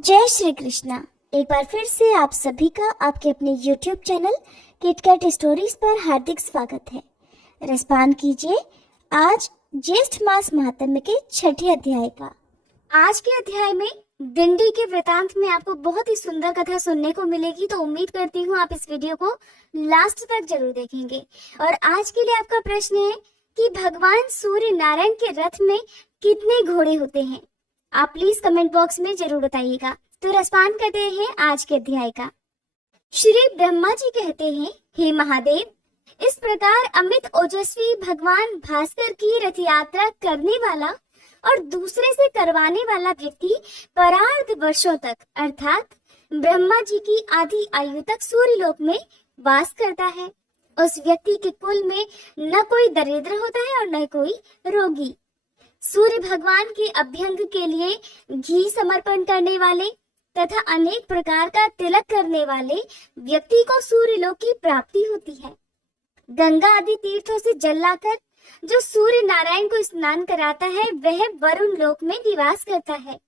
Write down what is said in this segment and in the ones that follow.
जय श्री कृष्णा। एक बार फिर से आप सभी का आपके अपने YouTube चैनल किटकैट स्टोरीज पर हार्दिक स्वागत है। रिस्पॉन्ड कीजिए आज ज्येष्ठ मास महात्म्य के छठे अध्याय का। आज के अध्याय में दिंडी के वृतांत में आपको बहुत ही सुंदर कथा सुनने को मिलेगी, तो उम्मीद करती हूँ आप इस वीडियो को लास्ट तक जरूर देखेंगे। और आज के लिए आपका प्रश्न है कि भगवान सूर्य नारायण के रथ में कितने घोड़े होते हैं? आप प्लीज कमेंट बॉक्स में जरूर बताइएगा। तो रिस्पॉन्ड करते हैं आज के अध्याय का। श्री ब्रह्मा जी कहते हैं, हे महादेव, इस प्रकार अमित ओजस्वी भगवान भास्कर की रथ यात्रा करने वाला और दूसरे से करवाने वाला व्यक्ति परार्ध वर्षों तक अर्थात ब्रह्मा जी की आधी आयु तक सूर्यलोक में वास करता है। उस व्यक्ति के कुल में न कोई दरिद्र होता है और न कोई रोगी। सूर्य भगवान के अभ्यंग के लिए घी समर्पण करने वाले तथा अनेक प्रकार का तिलक करने वाले व्यक्ति को सूर्यलोक की प्राप्ति होती है। गंगा आदि तीर्थों से जल लाकर जो सूर्य नारायण को स्नान कराता है वह वरुण लोक में निवास करता है।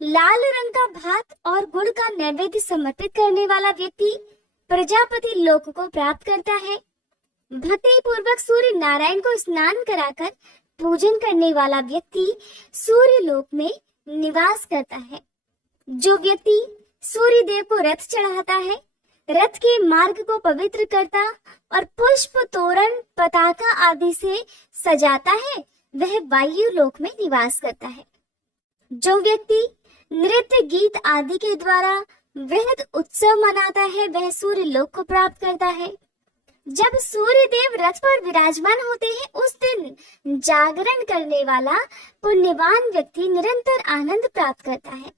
लाल रंग का भात और गुड़ का नैवेद्य समर्पित करने वाला व्यक्ति प्रजापति लोक को प्राप्त करता है। भक्ति पूर्वक सूर्य नारायण को स्नान कराकर पूजन करने वाला व्यक्ति सूर्य लोक में निवास करता है। जो व्यक्ति सूर्य देव को रथ चढ़ाता है, रथ के मार्ग को पवित्र करता और पुष्प तोरण पताका आदि से सजाता है, वह वायु लोक में निवास करता है। जो व्यक्ति नृत्य गीत आदि के द्वारा वृहद उत्सव मनाता है, वह सूर्य लोक को प्राप्त करता है। जब सूर्य देव रथ पर विराजमान होते हैं, उस दिन जागरण करने वाला पुण्यवान व्यक्ति निरंतर आनंद प्राप्त करता है।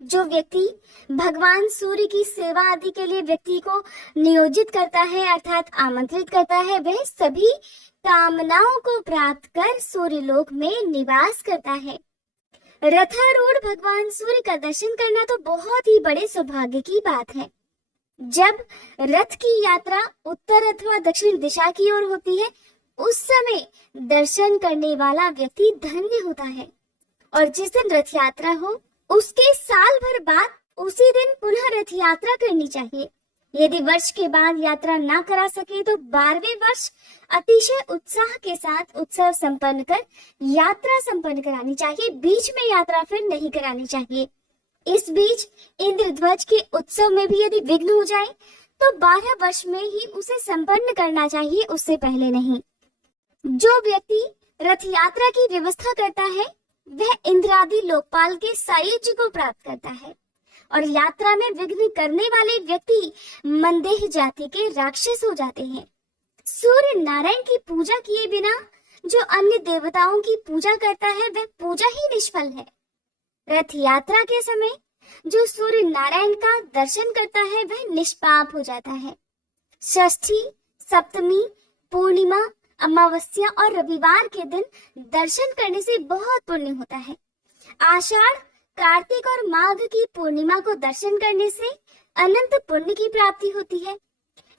जो व्यक्ति भगवान सूर्य की सेवा आदि के लिए व्यक्ति को नियोजित करता है अर्थात आमंत्रित करता है, वह सभी कामनाओं को प्राप्त कर सूर्य लोक में निवास करता है। रथारूढ़ भगवान सूर्य का दर्शन करना तो बहुत ही बड़े सौभाग्य की बात है। जब रथ की यात्रा उत्तर अथवा दक्षिण दिशा की ओर होती है, उस समय दर्शन करने वाला व्यक्ति धन्य होता है। और जिस दिन रथ यात्रा हो उसके साल भर बाद उसी दिन पुनः रथ यात्रा करनी चाहिए। यदि वर्ष के बाद यात्रा ना करा सके तो 12वें वर्ष अतिशय उत्साह के साथ उत्सव संपन्न कर यात्रा संपन्न करानी चाहिए। बीच में यात्रा फिर नहीं करानी चाहिए। इस बीच इंद्रध्वज के उत्सव में भी यदि विघ्न हो जाए तो 12 वर्ष में ही उसे संपन्न करना चाहिए, उससे पहले नहीं। जो व्यक्ति रथ यात्रा की व्यवस्था करता है वह इंद्रादि लोकपाल के सायुज्य को प्राप्त करता है। और यात्रा में विघ्न करने वाले व्यक्ति मंदेह जाति के राक्षस हो जाते हैं। सूर्य नारायण की पूजा किए बिना जो अन्य देवताओं की पूजा करता है वह पूजा ही निष्फल है। रथ यात्रा के समय जो सूर्य नारायण का दर्शन करता है वह निष्पाप हो जाता है। षष्ठी, सप्तमी, पूर्णिमा, अमावस्या और रविवार के दिन दर्शन करने से बहुत पुण्य होता है। आषाढ़, कार्तिक और माघ की पूर्णिमा को दर्शन करने से अनंत पुण्य की प्राप्ति होती है।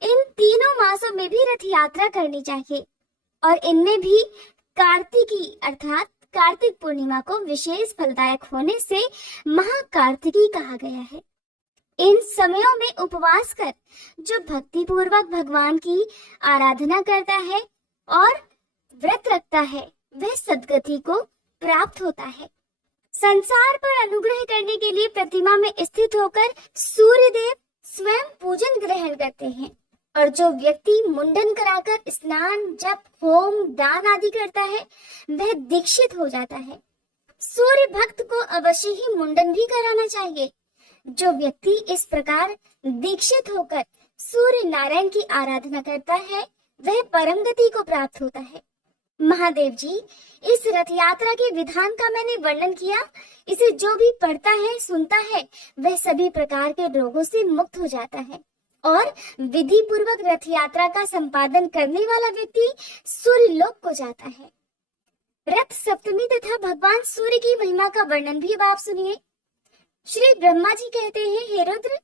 इन तीनों मासों में भी रथ यात्रा करनी चाहिए और इनमें भी कार्तिकी अर्थात कार्तिक पूर्णिमा को विशेष फलदायक होने से महाकार्तिकी कहा गया है। इन समयों में उपवास कर जो भक्ति पूर्वक भगवान की आराधना करता है और व्रत रखता है वह सद्गति को प्राप्त होता है। संसार पर अनुग्रह करने के लिए प्रतिमा में स्थित होकर सूर्य देव स्वयं पूजन ग्रहण करते हैं। और जो व्यक्ति मुंडन कराकर स्नान, जप, होम, दान आदि करता है वह दीक्षित हो जाता है। सूर्य भक्त को अवश्य ही मुंडन भी कराना चाहिए। जो व्यक्ति इस प्रकार दीक्षित होकर सूर्य नारायण की आराधना करता है वह परम गति को प्राप्त होता है। महादेव जी, इस रथ यात्रा के विधान का मैंने वर्णन किया। इसे जो भी पढ़ता है, सुनता है, वह सभी प्रकार के रोगों से मुक्त हो जाता है और विधि पूर्वक रथ यात्रा का संपादन करने वाला व्यक्ति सूर्य लोक को जाता है। रथ सप्तमी तथा भगवान सूर्य की महिमा का वर्णन भी अब आप सुनिए। श्री ब्रह्मा जी कहते हैं, हे रुद्र,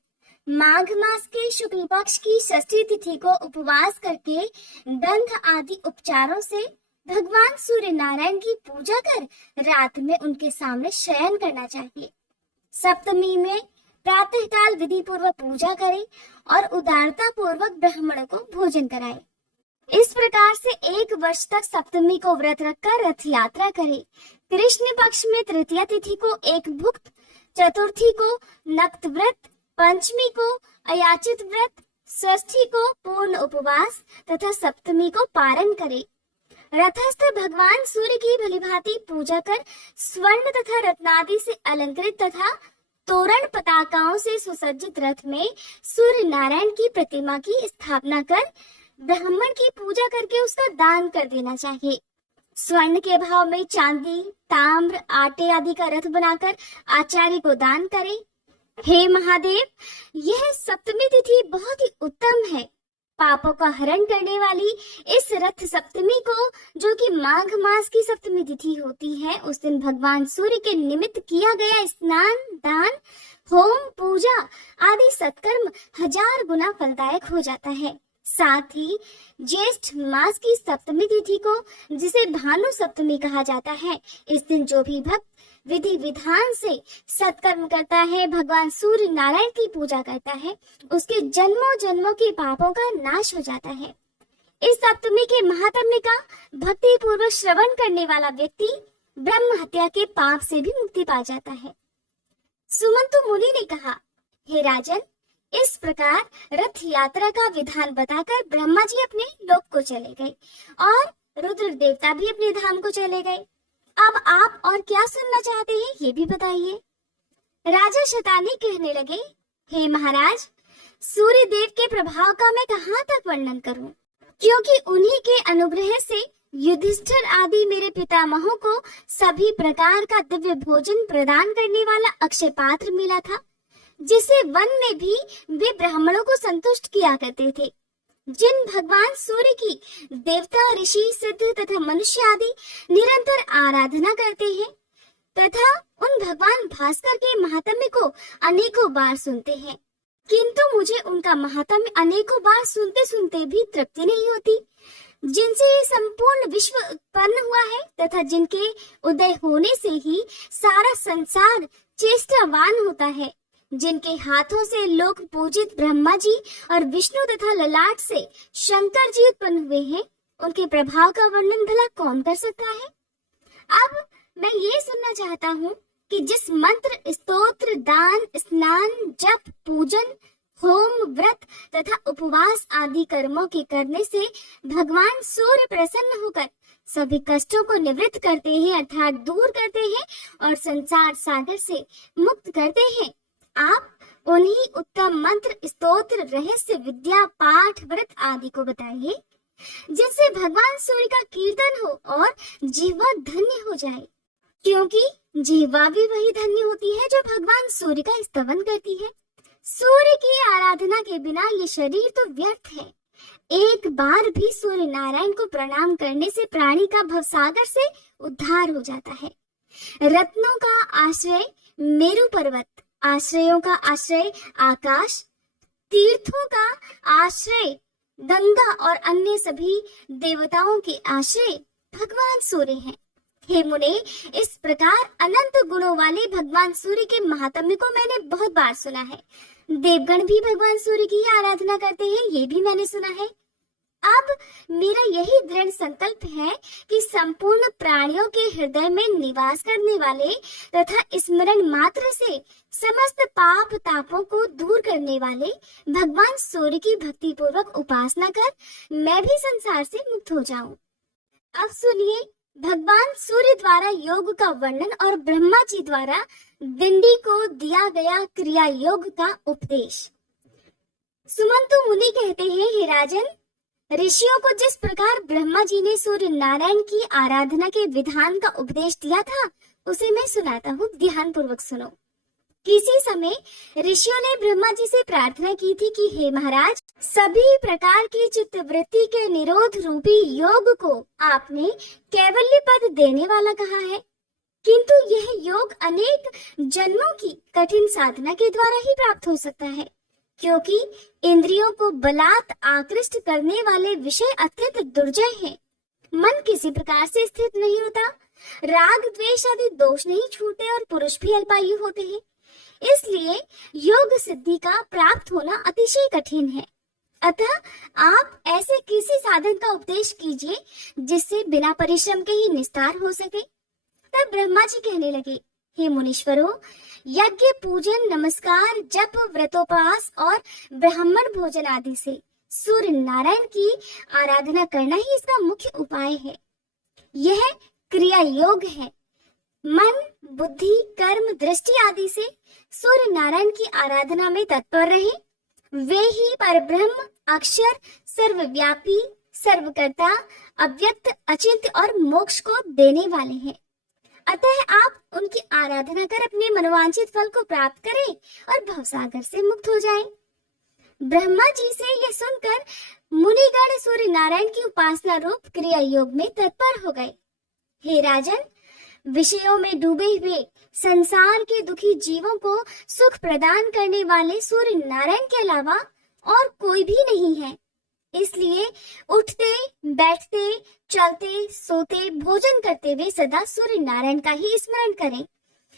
माघ मास के शुक्ल पक्ष की षष्ठी तिथि को उपवास करके दंध आदि उपचारों से भगवान सूर्य नारायण की पूजा कर रात में उनके सामने शयन करना चाहिए। सप्तमी में प्रातःकाल विधि पूर्वक पूजा करें और उदारता पूर्वक ब्राह्मणों को भोजन कराएं। इस प्रकार से 1 वर्ष तक सप्तमी को व्रत रखकर रथ यात्रा करें। कृष्ण पक्ष में तृतीया तिथि को एक भुक्त, चतुर्थी को नक्त व्रत, पंचमी को अयाचित व्रत, षष्ठी को पूर्ण उपवास तथा सप्तमी को पारण करें। रथस्थ भगवान सूर्य की भलीभांति पूजा कर स्वर्ण तथा रत्नादि से अलंकृत तथा तोरण पताकाओं से सुसज्जित रथ में सूर्य नारायण की प्रतिमा की स्थापना कर ब्राह्मण की पूजा करके उसका दान कर देना चाहिए। स्वर्ण के भाव में चांदी, ताम्र, आटे आदि का रथ बनाकर आचार्य को दान करें। हे महादेव, यह सप्तमी तिथि बहुत ही उत्तम है। पापों का हरण करने वाली इस रथ सप्तमी को, जो कि माघ मास की सप्तमी तिथि होती है, उस दिन भगवान सूर्य के निमित्त किया गया स्नान, दान, होम, पूजा आदि सत्कर्म 1000 गुना फलदायक हो जाता है। साथ ही ज्येष्ठ मास की सप्तमी तिथि को, जिसे भानु सप्तमी कहा जाता है, इस दिन जो भी भक्त विधि विधान से सत्कर्म करता है, भगवान सूर्य नारायण की पूजा करता है, उसके जन्मों जन्मों के पापों का नाश हो जाता है। इस सप्तमी के महात्म्य का भक्ति पूर्वक श्रवण करने वाला व्यक्ति ब्रह्म हत्या के पाप से भी मुक्ति पा जाता है। सुमंतु मुनि ने कहा, हे राजन, इस प्रकार रथ यात्रा का विधान बताकर ब्रह्मा जी अपने लोक को चले गए और रुद्र देवता भी अपने धाम को चले गए। अब आप और क्या सुनना चाहते हैं, ये भी बताइए। राजा शतानी कहने लगे, हे महाराज, सूर्य देव के प्रभाव का मैं कहाँ तक वर्णन करूं, क्योंकि उन्हीं के अनुग्रह से युधिष्ठिर आदि मेरे पितामहों को सभी प्रकार का दिव्य भोजन प्रदान करने वाला अक्षय पात्र मिला था, जिसे वन में भी वे ब्राह्मणों को संतुष्ट किया करते थे। जिन भगवान सूर्य की देवता, ऋषि, सिद्ध तथा मनुष्य आदि निरंतर आराधना करते हैं तथा उन भगवान भास्कर के महात्म्य को अनेकों बार सुनते हैं, किंतु मुझे उनका महात्म्य अनेकों बार सुनते सुनते भी तृप्ति नहीं होती। जिनसे संपूर्ण विश्व उत्पन्न हुआ है तथा जिनके उदय होने से ही सारा संसार चेष्टावान होता है, जिनके हाथों से लोक पूजित ब्रह्मा जी और विष्णु तथा ललाट से शंकर जी उत्पन्न हुए हैं, उनके प्रभाव का वर्णन भला कौन कर सकता है। अब मैं ये सुनना चाहता हूँ कि जिस मंत्र, स्तोत्र, दान, स्नान, जप, पूजन, होम, व्रत तथा उपवास आदि कर्मों के करने से भगवान सूर्य प्रसन्न होकर सभी कष्टों को निवृत्त करते हैं, अर्थात दूर करते हैं और संसार सागर से मुक्त करते हैं, आप उन्हीं उत्तम मंत्र, स्तोत्र, रहस्य, विद्या, पाठ, व्रत आदि को बताइए, जिससे भगवान सूर्य का कीर्तन हो और जीवा धन्य हो जाए, क्योंकि जीवा भी वही धन्य होती है जो भगवान सूर्य का स्तवन करती है। सूर्य की आराधना के बिना ये शरीर तो व्यर्थ है। एक बार भी सूर्य नारायण को प्रणाम करने से प्राणी का भवसागर से उद्धार हो जाता है। रत्नों का आश्रय मेरु पर्वत, आश्रयों का आश्रय आकाश, तीर्थों का आश्रय गंगा और अन्य सभी देवताओं के आश्रय भगवान सूर्य हैं। हे मुने, इस प्रकार अनंत गुणों वाले भगवान सूर्य के महात्म्य को मैंने बहुत बार सुना है। देवगण भी भगवान सूर्य की आराधना करते हैं, ये भी मैंने सुना है। अब मेरा यही दृढ़ संकल्प है कि संपूर्ण प्राणियों के हृदय में निवास करने वाले तथा स्मरण मात्र से समस्त पाप तापों को दूर करने वाले भगवान सूर्य की भक्ति पूर्वक उपासना कर मैं भी संसार से मुक्त हो जाऊं। अब सुनिए भगवान सूर्य द्वारा योग का वर्णन और ब्रह्मा जी द्वारा दिंडी को दिया गया क्रिया योग का उपदेश। सुमंतु मुनि कहते हैं, हे राजन, ऋषियों को जिस प्रकार ब्रह्मा जी ने सूर्य नारायण की आराधना के विधान का उपदेश दिया था, उसे मैं सुनाता हूँ, ध्यान पूर्वक सुनो। किसी समय ऋषियों ने ब्रह्मा जी से प्रार्थना की थी कि हे महाराज, सभी प्रकार की चित्त वृत्ति के निरोध रूपी योग को आपने कैवल्य पद देने वाला कहा है, किंतु यह योग अनेक जन्मों की कठिन साधना के द्वारा ही प्राप्त हो सकता है, क्योंकि इंद्रियों को बलात् आकृष्ट करने वाले विषय अत्यंत दुर्जय हैं। मन किसी प्रकार से स्थिर नहीं होता, राग द्वेष आदि दोष नहीं छूटते और पुरुष भी अल्पायु होते हैं। योग सिद्धि का प्राप्त होना अतिशय कठिन है। अतः आप ऐसे किसी साधन का उपदेश कीजिए जिससे बिना परिश्रम के ही निस्तार हो सके। तब ब्रह्मा जी कहने लगे, हे मुनीश्वरों, यज्ञ, पूजन, नमस्कार, जप, व्रतोपवास और ब्राह्मण भोजन आदि से सूर्य नारायण की आराधना करना ही इसका मुख्य उपाय है। यह क्रिया योग है। मन, बुद्धि, कर्म, दृष्टि आदि से सूर्य नारायण की आराधना में तत्पर रहे। वे ही परब्रह्म, अक्षर, सर्वव्यापी, सर्वकर्ता, अव्यक्त, अचिंत्य और मोक्ष को देने वाले हैं। अतः आप उनकी आराधना कर अपने मनोवांछित फल को प्राप्त करें और भवसागर से मुक्त हो जाएं। ब्रह्मा जी से यह सुनकर मुनिगण सूर्य नारायण की उपासना रूप क्रिया योग में तत्पर हो गए। हे राजन, विषयों में डूबे हुए संसार के दुखी जीवों को सुख प्रदान करने वाले सूर्य नारायण के अलावा और कोई भी नहीं है। इसलिए उठते, बैठते, चलते, सोते, भोजन करते हुए सदा सूर्य नारायण का ही स्मरण करें।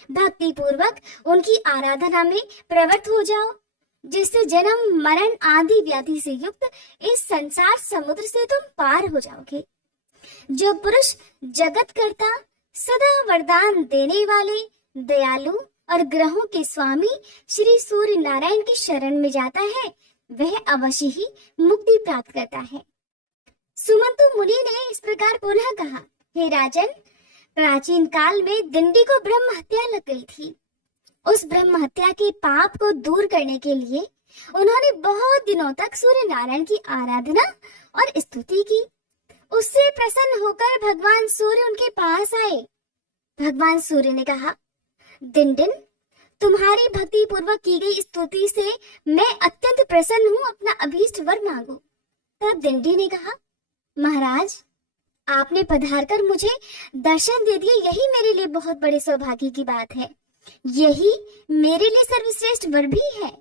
भक्ति पूर्वक उनकी आराधना में प्रवृत्त हो जाओ, जिससे जन्म, मरण आदि व्याधि से युक्त इस संसार समुद्र से तुम पार हो जाओगे। जो पुरुष जगत करता, सदा वरदान देने वाले, दयालु और ग्रहों के स्वामी श्री सूर्य नारायण की शरण में जाता है, वह अवश्य ही मुक्ति प्राप्त करता है। सुमंतु मुनि ने इस प्रकार पुनः कहा, हे राजन, प्राचीन काल में दिंडी को ब्रह्म हत्या लग गई थी। उस ब्रह्म हत्या के पाप को दूर करने के लिए उन्होंने बहुत दिनों तक सूर्य नारायण की आराधना और स्तुति की। उससे प्रसन्न होकर भगवान सूर्य उनके पास आए। भगवान सूर्य ने कहा, दिनदिन, तुम्हारी भक्ति पूर्वक की गई स्तुति से मैं अत्यंत प्रसन्न हूँ, अपना अभीष्ट वर मांगो। तब दिंडी ने कहा, महाराज, आपने पधारकर मुझे दर्शन दे दिए, यही मेरे लिए बहुत बड़े सौभाग्य की बात है। यही मेरे लिए सर्वश्रेष्ठ वर भी है।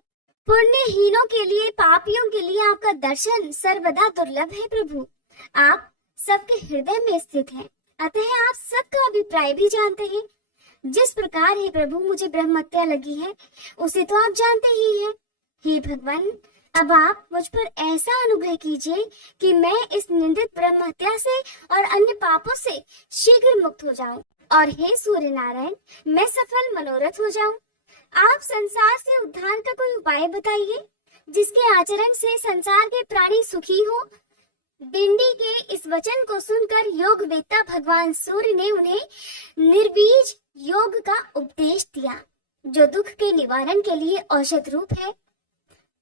पुण्यहीनों के लिए, पापियों के लिए आपका दर्शन सर्वदा दुर्लभ है प्रभु। आप सबके हृदय में स्थित हैं, अतः आप सबका अभिप्राय भी जानते हैं। जिस प्रकार हे प्रभु मुझे ब्रह्म हत्या लगी है, उसे तो आप जानते ही हैं। हे भगवान, अब आप मुझ पर ऐसा अनुग्रह कीजिए कि मैं इस निंदित ब्रह्म हत्या से और अन्य पापों से शीघ्र मुक्त हो जाऊं, और हे सूर्य नारायण, मैं सफल मनोरथ हो जाऊं। आप संसार से उद्धार का कोई उपाय बताइए, जिसके आचरण से संसार के प्राणी सुखी हो। दिंडी के इस वचन को सुनकर योग वेत्ता भगवान सूर्य ने उन्हें निर्बीज योग का उपदेश दिया, जो दुख के निवारण के लिए औषध रूप है।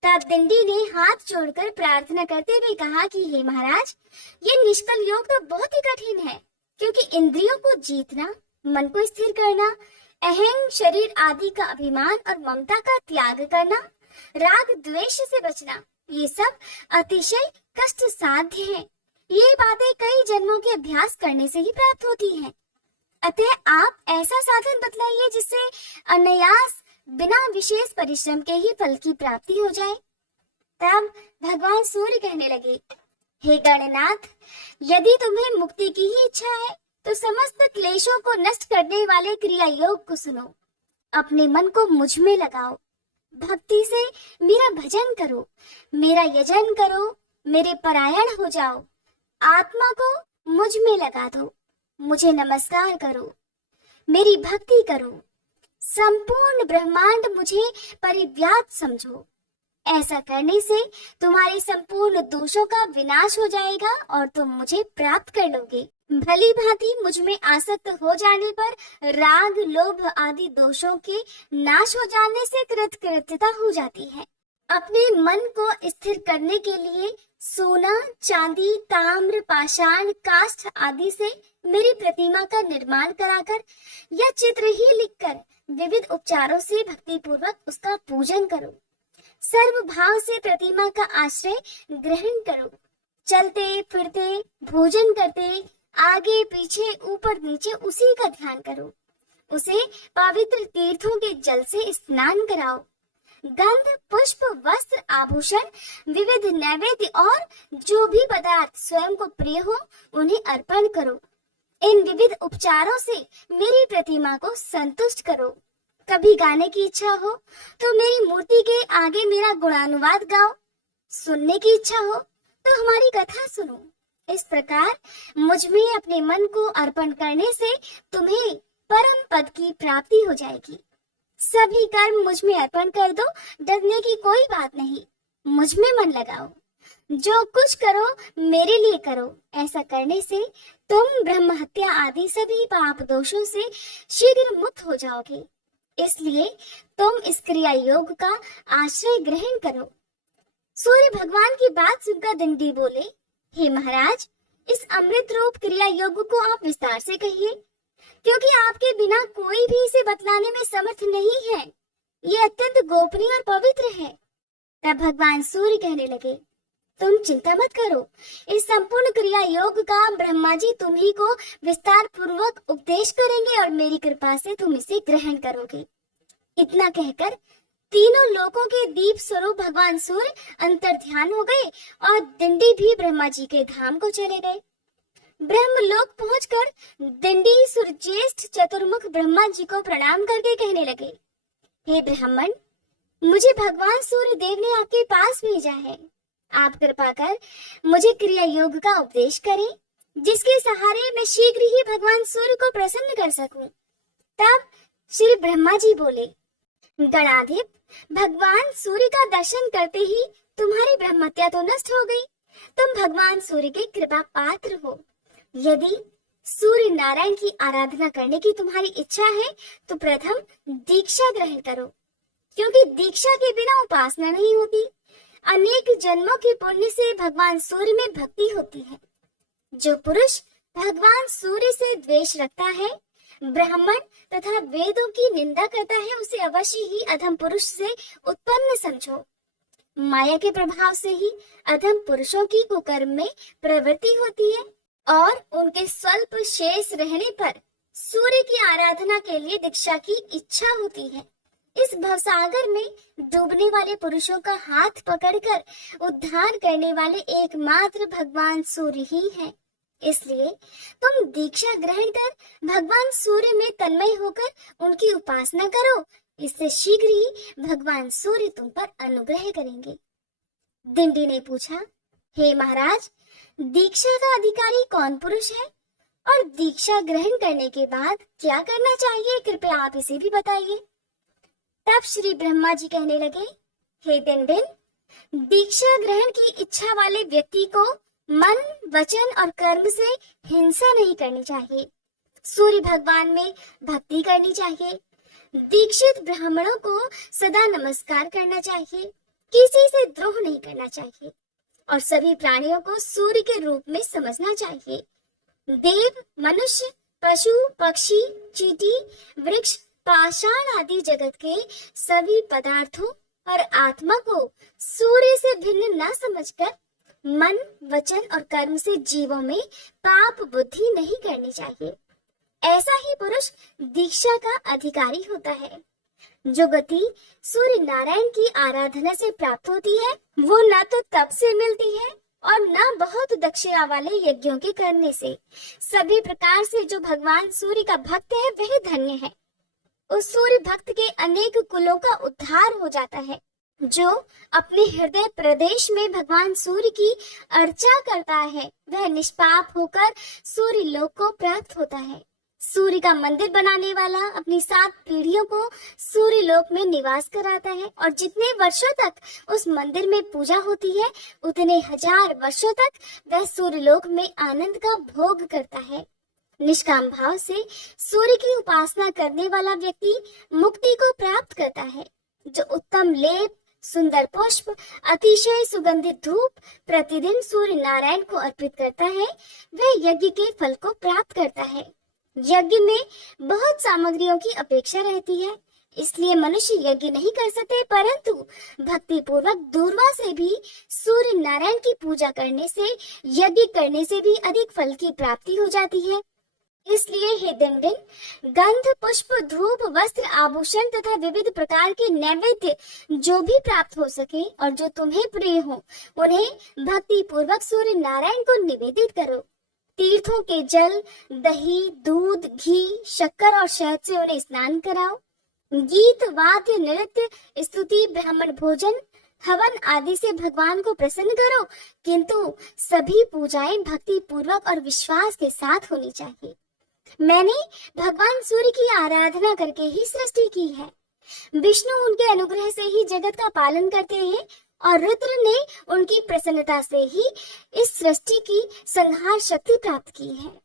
तब दिंडी ने हाथ जोड़कर प्रार्थना करते हुए कहा कि हे महाराज, ये निष्कल योग तो बहुत ही कठिन है, क्योंकि इंद्रियों को जीतना, मन को स्थिर करना, अहंग, शरीर आदि का अभिमान और ममता का त्याग करना, राग द्वेष से बचना, ये सब अतिशय कष्ट साध्य है। ये बातें कई जन्मों के अभ्यास करने से ही प्राप्त होती हैं। अतः आप ऐसा साधन बतलाइए जिससे अनायास, बिना विशेष परिश्रम के ही फल की प्राप्ति हो जाए। तब भगवान सूर्य कहने लगे, हे गणनाथ, यदि तुम्हें मुक्ति की ही इच्छा है तो समस्त क्लेशों को नष्ट करने वाले क्रिया योग को सुनो। अपने मन को मुझ में लगाओ, भक्ति से मेरा भजन करो, मेरा यजन करो, मेरे परायण हो जाओ, आत्मा को मुझ में लगा दो, मुझे नमस्कार करो, मेरी भक्ति करो, संपूर्ण ब्रह्मांड मुझे परिव्याप्त समझो। ऐसा करने से तुम्हारे संपूर्ण दोषों का विनाश हो जाएगा और तुम मुझे प्राप्त कर लोगे। भली भांति मुझ में आसक्त हो जाने पर राग, लोभ आदि दोषों के नाश हो जाने से कृतकृत्यता हो जाती है। अपने मन को स्थिर करने के लिए सोना, चांदी, ताम्र, पाषाण, काष्ठ आदि से मेरी प्रतिमा का निर्माण कराकर या चित्र ही लिखकर विविध उपचारों से भक्ति पूर्वक उसका पूजन करो। सर्व भाव से प्रतिमा का आश्रय ग्रहण करो। चलते फिरते, भोजन करते, आगे पीछे, ऊपर नीचे उसी का ध्यान करो। उसे पवित्र तीर्थों के जल से स्नान कराओ। गंध, पुष्प, वस्त्र, आभूषण, विविध नैवेद्य और जो भी पदार्थ स्वयं को प्रिय हो उन्हें अर्पण करो। इन विविध उपचारों से मेरी प्रतिमा को संतुष्ट करो। कभी गाने की इच्छा हो तो मेरी मूर्ति के आगे मेरा गुणानुवाद गाओ, सुनने की इच्छा हो तो हमारी कथा सुनो। इस प्रकार मुझ में अपने मन को अर्पण करने से तुम्हें परम पद की प्राप्ति हो जाएगी। सभी कर्म मुझ में अर्पण कर दो, डरने की कोई बात नहीं। मुझ में मन लगाओ, जो कुछ करो मेरे लिए करो। ऐसा करने से तुम ब्रह्म हत्या आदि सभी पाप दोषों से शीघ्र मुक्त हो जाओगे। इसलिए तुम इस क्रिया योग का आश्रय ग्रहण करो। सूर्य भगवान की बात सुनकर दंडी बोले, हे महाराज, इस अमृत रूप क्रिया योग को आप विस्तार से कहिए, क्योंकि आपके बिना कोई भी इसे बतलाने में समर्थ नहीं है। ये अत्यंत गोपनीय और पवित्र है। तब भगवान सूर्य कहने लगे, तुम चिंता मत करो, इस संपूर्ण क्रिया योग का ब्रह्मा जी तुम्ही को विस्तार पूर्वक उपदेश करेंगे और मेरी कृपा से तुम इसे ग्रहण करोगे। इतना कहकर तीनों लोकों के दीप स्वरूप भगवान सूर्य अंतर ध्यान हो गए और दिंडी भी ब्रह्मा जी के धाम को चले गए। ब्रह्मलोक पहुंचकर दिंडी सूर्यज्येष्ठ चतुर्मुख ब्रह्मा जी को प्रणाम करके कहने लगे, हे ब्राह्मण, मुझे भगवान सूर्य देव ने आपके पास भेजा है। आप कृपा कर मुझे क्रिया योग का उपदेश करें, जिसके सहारे मैं शीघ्र ही भगवान सूर्य को प्रसन्न कर सकूं। तब श्री ब्रह्मा जी बोले, गणाधिप, भगवान सूर्य का दर्शन करते ही तुम्हारी ब्रह्मत्या तो नष्ट हो गई। तुम भगवान सूर्य के कृपा पात्र हो। यदि सूर्य नारायण की आराधना करने की तुम्हारी इच्छा है तो प्रथम दीक्षा ग्रहण करो, क्योंकि दीक्षा के बिना उपासना नहीं होती। अनेक जन्मों के पुण्य से भगवान सूर्य में भक्ति होती है। जो पुरुष भगवान सूर्य से द्वेष रखता है, ब्राह्मण तथा वेदों की निंदा करता है, उसे अवश्य ही अधम पुरुष से उत्पन्न समझो। माया के प्रभाव से ही अधम पुरुषों की कुकर्म में प्रवृत्ति होती है और उनके स्वल्प शेष रहने पर सूर्य की आराधना के लिए दीक्षा की इच्छा होती है। इस भवसागर में डूबने वाले पुरुषों का हाथ पकड़कर उद्धार करने वाले एकमात्र भगवान सूर्य ही हैं। इसलिए तुम दीक्षा ग्रहण कर भगवान सूर्य में तन्मय होकर उनकी उपासना करो। इससे शीघ्र ही भगवान सूर्य तुम पर अनुग्रह करेंगे। दिंडी ने पूछा, हे महाराज, दीक्षा का अधिकारी कौन पुरुष है और दीक्षा ग्रहण करने के बाद क्या करना चाहिए, कृपया आप इसे भी बताइए। तब श्री ब्रह्मा जी कहने लगे, हे दिंडिन, दीक्षा ग्रहण की इच्छा वाले व्यक्ति को मन, वचन और कर्म से हिंसा नहीं करनी चाहिए। सूर्य भगवान में भक्ति करनी चाहिए। दीक्षित ब्राह्मणों को सदा नमस्कार करना चाहिए। किसी से द्रोह नहीं करना चाहिए और सभी प्राणियों को सूर्य के रूप में समझना चाहिए। देव, मनुष्य, पशु, पक्षी, चींटी, वृक्ष, पाषाण आदि जगत के सभी पदार्थों और आत्मा को सूर्य से भिन्न न समझकर मन, वचन और कर्म से जीवों में पाप बुद्धि नहीं करनी चाहिए। ऐसा ही पुरुष दीक्षा का अधिकारी होता है। जो गति सूर्य नारायण की आराधना से प्राप्त होती है, वो न तो तप से मिलती है और न बहुत दक्षिणा वाले यज्ञों के करने से। सभी प्रकार से जो भगवान सूर्य का भक्त है वह धन्य है। उस सूर्य भक्त के अनेक कुलों का उद्धार हो जाता है। जो अपने हृदय प्रदेश में भगवान सूर्य की अर्चा करता है वह निष्पाप होकर सूर्य लोक को प्राप्त होता है। सूर्य का मंदिर बनाने वाला अपनी 7 पीढ़ियों को सूर्य लोक में निवास कराता है और जितने वर्षों तक उस मंदिर में पूजा होती है उतने 1000 वर्षों तक वह सूर्य लोक में आनंद का भोग करता है। निष्काम भाव से सूर्य की उपासना करने वाला व्यक्ति मुक्ति को प्राप्त करता है। जो उत्तम लेप, सुंदर पुष्प, अतिशय सुगंधित धूप प्रतिदिन सूर्य नारायण को अर्पित करता है वह यज्ञ के फल को प्राप्त करता है। यज्ञ में बहुत सामग्रियों की अपेक्षा रहती है, इसलिए मनुष्य यज्ञ नहीं कर सकते, परंतु भक्ति पूर्वक दूरवा से भी सूर्य नारायण की पूजा करने से, यज्ञ करने से भी अधिक फल की प्राप्ति हो जाती है। इसलिए हे दिनदिन, गंध, पुष्प, धूप, वस्त्र, आभूषण तथा विविध प्रकार के नैवेद्य जो भी प्राप्त हो सके और जो तुम्हें प्रिय हो उन्हें भक्ति पूर्वक सूर्य नारायण को निवेदित करो। तीर्थों के जल, दही, दूध, घी, शक्कर और शहद से उन्हें स्नान कराओ। गीत, वाद्य, नृत्य, स्तुति, ब्राह्मण भोजन, हवन आदि से भगवान को प्रसन्न करो, किंतु सभी पूजाएं भक्ति पूर्वक और विश्वास के साथ होनी चाहिए। मैंने भगवान सूर्य की आराधना करके ही सृष्टि की है। विष्णु उनके अनुग्रह से ही जगत का पालन करते हैं और रुद्र ने उनकी प्रसन्नता से ही इस सृष्टि की संहार शक्ति प्राप्त की है।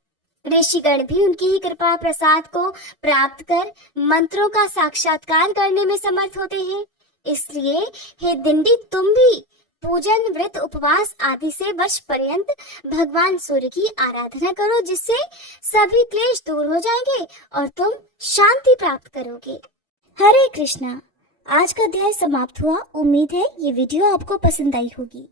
ऋषिगण भी उनकी ही कृपा प्रसाद को प्राप्त कर मंत्रों का साक्षात्कार करने में समर्थ होते हैं। इसलिए हे दिंडी, तुम भी पूजन, व्रत, उपवास आदि से वर्ष पर्यंत भगवान सूर्य की आराधना करो, जिससे सभी क्लेश दूर हो जाएंगे और तुम शांति प्राप्त करोगे। हरे कृष्णा। आज का अध्याय समाप्त हुआ। उम्मीद है ये वीडियो आपको पसंद आई होगी।